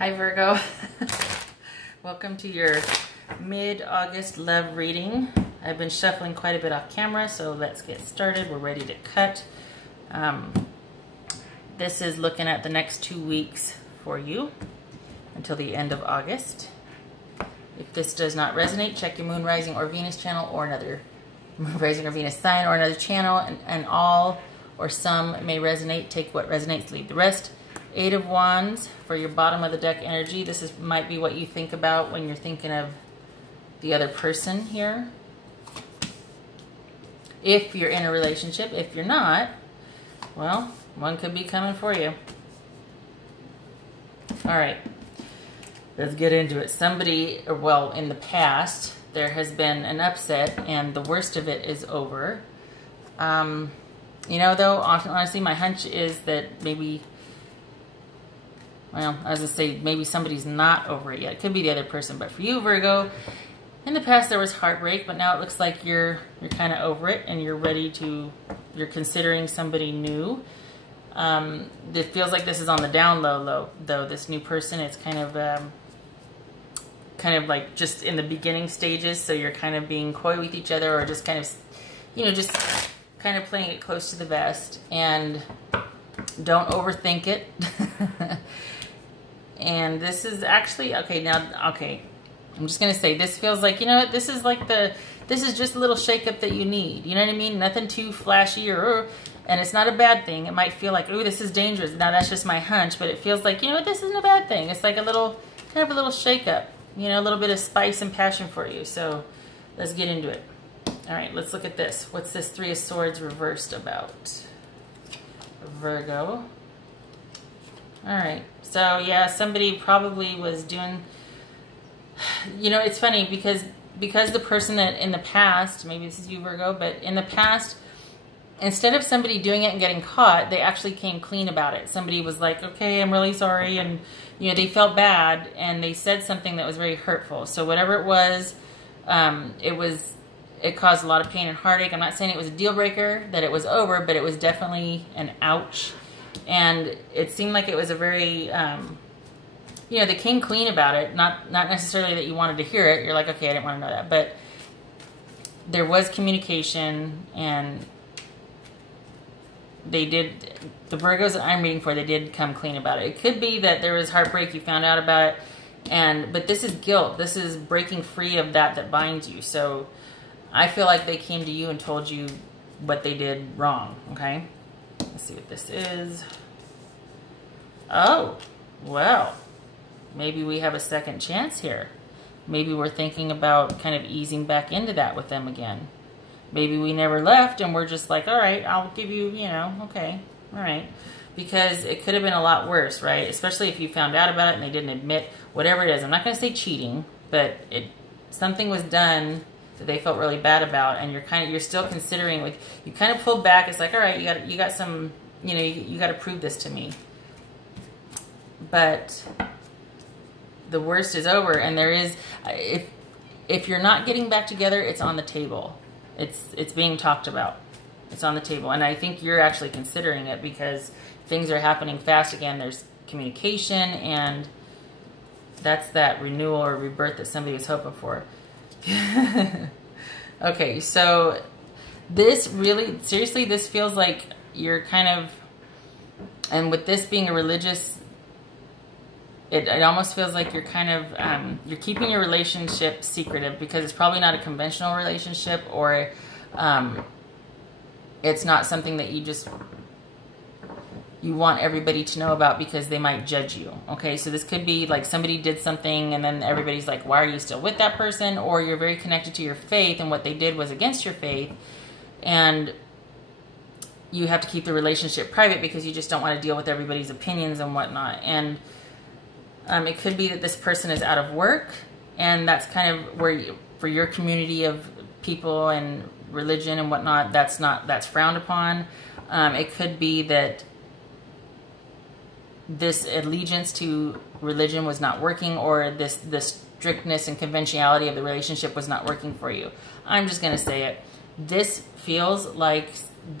Hi Virgo. Welcome to your mid-August love reading. I've been shuffling quite a bit off camera, so let's get started. We're ready to cut. This is looking at the next 2 weeks for you until the end of August. If this does not resonate, check your moon, rising, or Venus channel, or another moon, rising, or Venus sign, or another channel, and all or some may resonate. Take what resonates, leave the rest. 8 of Wands for your bottom of the deck energy. This might be what you think about when you're thinking of the other person here. If you're in a relationship, if you're not, well, one could be coming for you. All right, let's get into it. Somebody, well, in the past, there has been an upset and the worst of it is over. You know, though, honestly, my hunch is that maybe, well, as I say, maybe somebody's not over it yet. It could be the other person, but for you, Virgo, in the past there was heartbreak, but now it looks like you're kind of over it and you're ready to, you're considering somebody new. It feels like this is on the down low, though. This new person, it's kind of like just in the beginning stages, so you're kind of being coy with each other, or just kind of, you know, just kind of playing it close to the vest, and don't overthink it. And this is actually, okay, now, okay, I'm just going to say, this feels like, you know what, this is like this is just a little shakeup that you need. You know what I mean? Nothing too flashy and it's not a bad thing. It might feel like, ooh, this is dangerous. Now that's just my hunch, but it feels like, you know what, this isn't a bad thing. It's like a little, kind of a little shakeup, you know, a little bit of spice and passion for you. So let's get into it. All right, let's look at this. What's this 3 of Swords reversed about? Virgo. All right, so yeah, somebody probably was doing, you know, it's funny because the person that in the past, maybe this is you, Virgo, but in the past, instead of somebody doing it and getting caught, they actually came clean about it. Somebody was like, okay, I'm really sorry, and, you know, they felt bad, and they said something that was very hurtful. So whatever it was, it caused a lot of pain and heartache. I'm not saying it was a deal breaker, that it was over, but it was definitely an ouch. And it seemed like it was a very, you know, they came clean about it. Not necessarily that you wanted to hear it. You're like, okay, I didn't want to know that. But there was communication, and they did, the Virgos that I'm reading for, they did come clean about it. It could be that there was heartbreak, you found out about it, but this is guilt. This is breaking free of that binds you. So I feel like they came to you and told you what they did wrong, okay? Let's see what this is. Oh, well, maybe we have a second chance here. Maybe we're thinking about kind of easing back into that with them again. Maybe we never left and we're just like, all right, I'll give you, you know, okay, all right. Because it could have been a lot worse, right? Especially if you found out about it and they didn't admit whatever it is. I'm not going to say cheating, but something was done that they felt really bad about, and you're still considering, like, you kind of pulled back. It's like, all right, you got some, you know, you got to prove this to me. But the worst is over, and there is, if you're not getting back together, it's on the table. It's being talked about. It's on the table, and I think you're actually considering it because things are happening fast again. There's communication, and that's that renewal or rebirth that somebody was hoping for. Okay, so this really, seriously, this feels like you're kind of, and with this being a religious, it almost feels like you're kind of, you're keeping your relationship secretive because it's probably not a conventional relationship, or it's not something that you want everybody to know about because they might judge you. Okay, so this could be like somebody did something and then everybody's like, why are you still with that person? Or you're very connected to your faith and what they did was against your faith, and you have to keep the relationship private because you just don't want to deal with everybody's opinions and whatnot. And it could be that this person is out of work, and that's kind of where for your community of people and religion and whatnot, that's frowned upon. It could be that this allegiance to religion was not working, or the strictness and conventionality of the relationship was not working for you. I'm just going to say it. This feels like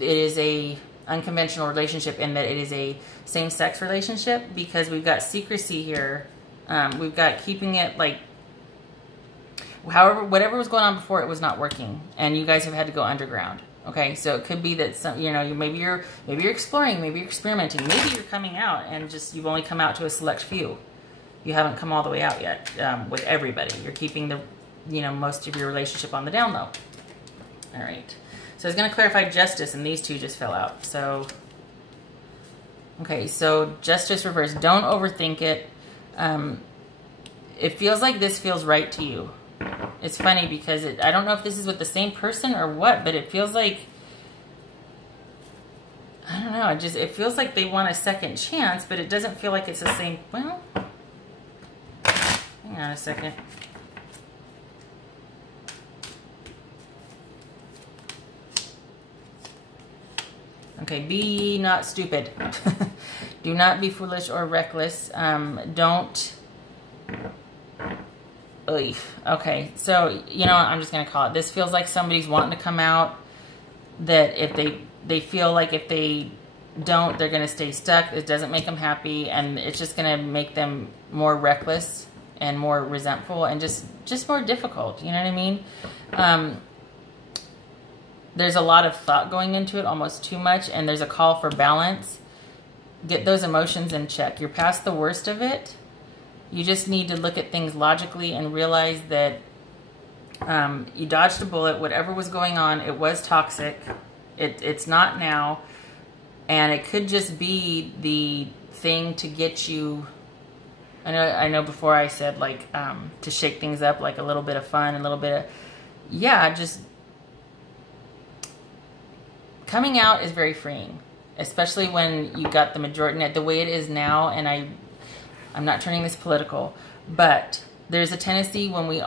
it is a unconventional relationship in that it is a same-sex relationship, because we've got secrecy here We've got keeping it like, however, whatever was going on before, it was not working, and you guys have had to go underground. Okay, so it could be that some, you know, maybe you're exploring, maybe you're experimenting, maybe you're coming out and just you've only come out to a select few. You haven't come all the way out yet with everybody. You're keeping the, you know, most of your relationship on the down low. All right. So I was going to clarify justice, and these two just fell out. So, okay, so justice reverse. Don't overthink it. It feels like this feels right to you. It's funny because I don't know if this is with the same person or what, but it feels like, I don't know, it feels like they want a second chance, but it doesn't feel like it's the same. Well, hang on a second. Okay, be ye not stupid. Do not be foolish or reckless. Don't. Okay, so, you know what, I'm just going to call it. This feels like somebody's wanting to come out, that if they feel like if they don't, they're going to stay stuck. It doesn't make them happy, and it's just going to make them more reckless and more resentful and just more difficult. You know what I mean? There's a lot of thought going into it, almost too much, and there's a call for balance. Get those emotions in check. You're past the worst of it. You just need to look at things logically and realize that you dodged a bullet. Whatever was going on, it was toxic. It's not now. And it could just be the thing to get you... I know before I said, like, to shake things up, like a little bit of fun, a little bit of... Yeah, just... Coming out is very freeing. Especially when you got the majority... The way it is now, and I'm not turning this political, but there's a tendency when we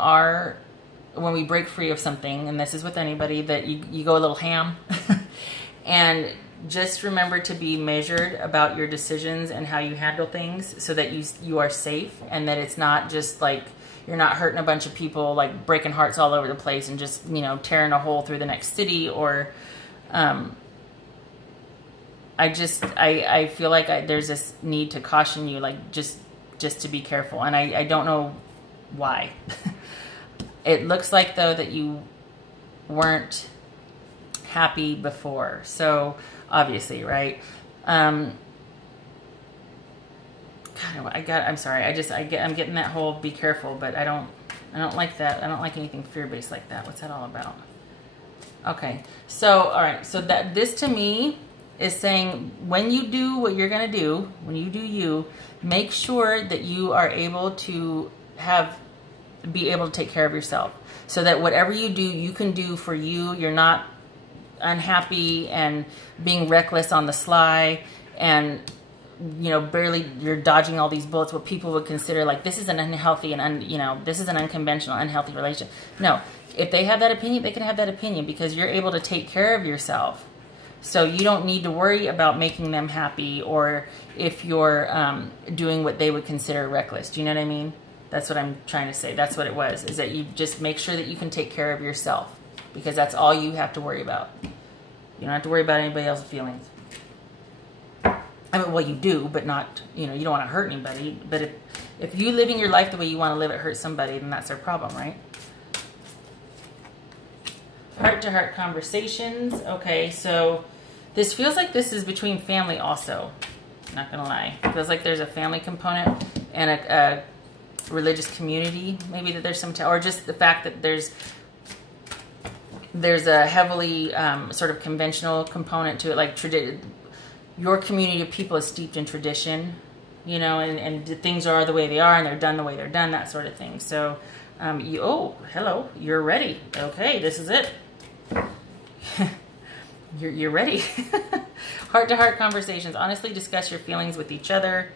break free of something, and this is with anybody, that you go a little ham. And just remember to be measured about your decisions and how you handle things so that you are safe, and that it's not just like you're not hurting a bunch of people, like breaking hearts all over the place and just, you know, tearing a hole through the next city, or I feel like there's this need to caution you, like just to be careful. And I don't know why. It looks like, though, that you weren't happy before. So, obviously, right? God, I'm sorry. I'm getting that whole be careful, but I don't like that. I don't like anything fear-based like that. What's that all about? Okay. So, all right. So this to me is saying, when you do what you're going to do, when you do you, make sure that you are able to be able to take care of yourself, so that whatever you do, you can do for you. You're not unhappy and being reckless on the sly, and, you know, barely you're dodging all these bullets, what people would consider like, this is an unhealthy and this is an unconventional, unhealthy relationship. No, if they have that opinion, they can have that opinion, because you're able to take care of yourself. So you don't need to worry about making them happy, or if you're doing what they would consider reckless. Do you know what I mean? That's what I'm trying to say. That's what it was, is that you just make sure that you can take care of yourself, because that's all you have to worry about. You don't have to worry about anybody else's feelings. I mean, well, you do, but not, you don't want to hurt anybody. But if you living your life the way you want to live it hurts somebody, then that's their problem, right? Heart-to-heart conversations. Okay, so this feels like this is between family also. Not gonna lie. It feels like there's a family component and a religious community. Maybe that there's some, or just the fact that there's a heavily sort of conventional component to it. Like your community of people is steeped in tradition, and things are the way they are, and they're done the way they're done, that sort of thing. So, oh, hello, you're ready. Okay, this is it. You're ready. Heart-to-heart conversations. Honestly discuss your feelings with each other.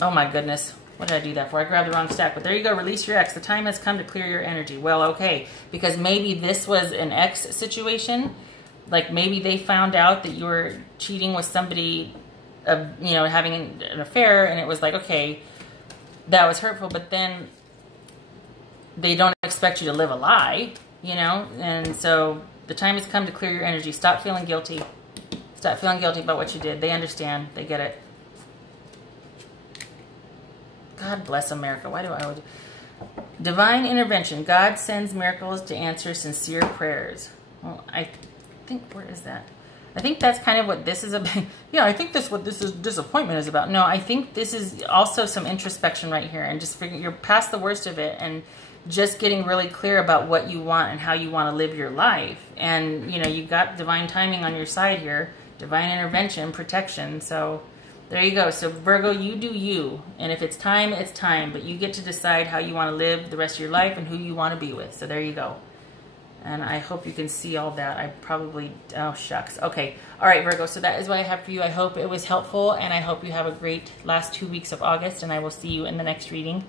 Oh my goodness. What did I do that for? I grabbed the wrong stack. But there you go. Release your ex. The time has come to clear your energy. Well, okay. Because maybe this was an ex situation. Like maybe they found out that you were cheating with somebody, having an affair. And it was like, okay, that was hurtful. But then they don't expect you to live a lie, And so the time has come to clear your energy. Stop feeling guilty. Stop feeling guilty about what you did. They understand. They get it. God bless America. Why do I always... Divine intervention. God sends miracles to answer sincere prayers. Well, I think, where is that? I think that's kind of what this is about. Yeah, I think that's what this is, disappointment is about. No, I think this is also some introspection right here, and just figuring you're past the worst of it and just getting really clear about what you want and how you want to live your life. And, you know, you've got divine timing on your side here, divine intervention, protection. So there you go. So Virgo, you do you. And if it's time, it's time. But you get to decide how you want to live the rest of your life and who you want to be with. So there you go. And I hope you can see all that. I probably, oh shucks. Okay. All right, Virgo. So that is what I have for you. I hope it was helpful. And I hope you have a great last 2 weeks of August. And I will see you in the next reading.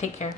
Take care.